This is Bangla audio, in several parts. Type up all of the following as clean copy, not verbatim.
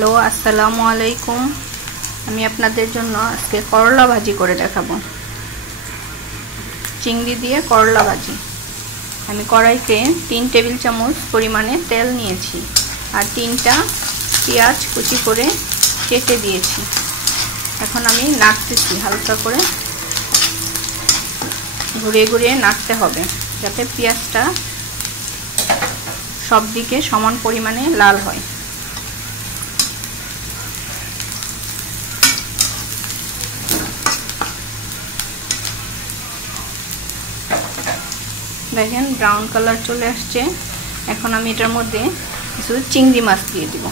হ্যালো, আসসালামু আলাইকুম। আমি আপনাদের জন্য আজকে করলা ভাজি করে দেখাবো। চিংড়ি দিয়ে করলা ভাজি। আমি কড়াইতে 3 টেবিল চামচ পরিমাণে তেল নিয়েছি আর 3টা পেঁয়াজ কুচি করে কেটে দিয়েছি। এখন আমি নাড়তেছি, হালকা করে ঘুরিয়ে ঘুরিয়ে নাড়তে হবে যাতে পেঁয়াজটা সব দিকে সমান পরিমাণে লাল হয়। দেখেন ব্রাউন কালার চলে আসছে। এখন আমি এটার মধ্যে কিছু চিংড়ি মাছ দিয়ে দিব,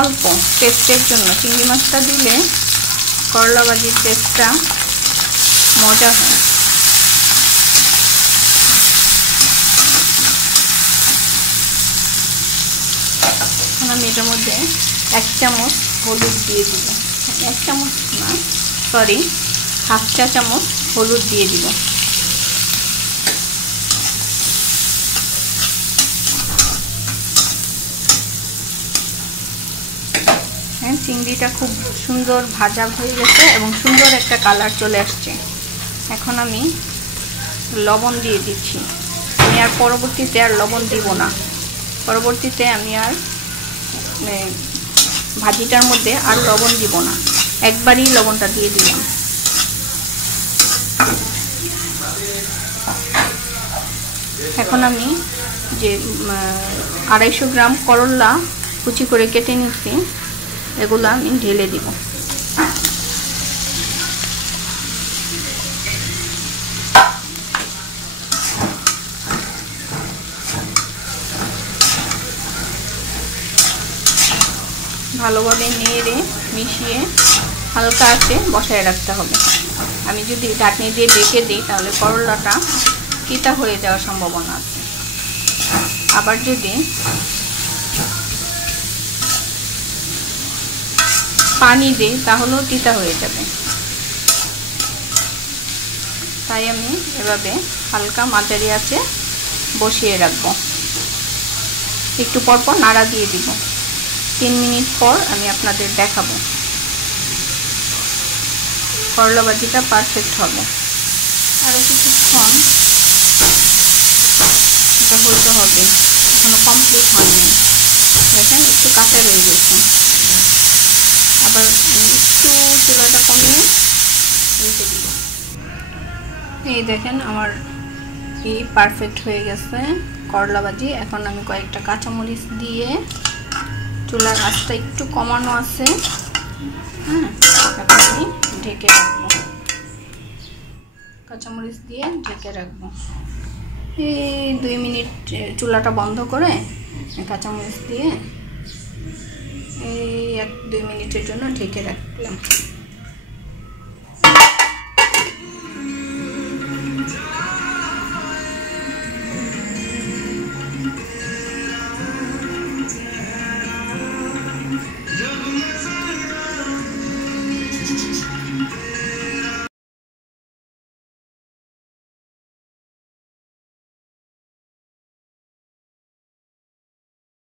অল্প টেস্টের জন্য। চিংড়ি মাছটা দিলে করলা ভাজির টেস্টটা মজা হয়। এখন আমি এটার মধ্যে 1 চামচ হলুদ দিয়ে দিব, 1 চামচ না সরি 1/2 চা চামচ হলুদ দিয়ে দিব। চিংড়িটা খুব সুন্দর ভাজা হয়ে গেছে এবং সুন্দর একটা কালার চলে আসছে। এখন আমি লবণ দিয়ে দিচ্ছি। আমি আর পরবর্তীতে আর লবণ দিব না। পরবর্তীতে আমি আর ভাজিটার মধ্যে আর লবণ দিব না, একবারই লবণটা দিয়ে দিলাম। এখন আমি যে 250 গ্রাম করলা কুচি করে কেটে নিচ্ছি, এগুলো আমি ঢেলে দিব। ভালোভাবে নেড়ে মিশিয়ে হালকা আঁচে বসায় রাখতে হবে। আমি যদি ঢাকনি দিয়ে ঢেকে দিই তাহলে করলাটা তিতা হয়ে যাওয়ার সম্ভাবনা আছে। আবার যদি পানি দিই তাহলেও তিতা হয়ে যাবে। তাই আমি এভাবে হালকা মাঝারি আঁচে বসিয়ে রাখবো। একটু পর পর নাড়া দিয়ে দিব। 3 মিনিট পর আমি আপনাদের দেখাবো করলা ভাজিটা পারফেক্ট হবে। আরও কিছুক্ষণ এটা হতে হবে, এখনো কমপ্লিট হয়নি। দেখেন একটু কাঁচা রয়ে গেছে। আবার একটু চুলাটা কমিয়ে রেখে দিব। এই দেখেন আমার পারফেক্ট হয়ে গেছে করলা ভাজি। এখন আমি কয়েকটা কাঁচামরিচ দিয়ে, চুলার আঁচটা একটু কমানো আছে, এখন আমি ঢেকে রাখবো। কাঁচামরিচ দিয়ে ঢেকে রাখবো। এই 2 মিনিট চুলাটা বন্ধ করে কাঁচামরিচ দিয়ে এই 1-2 মিনিটের জন্য ঢেকে রাখলাম।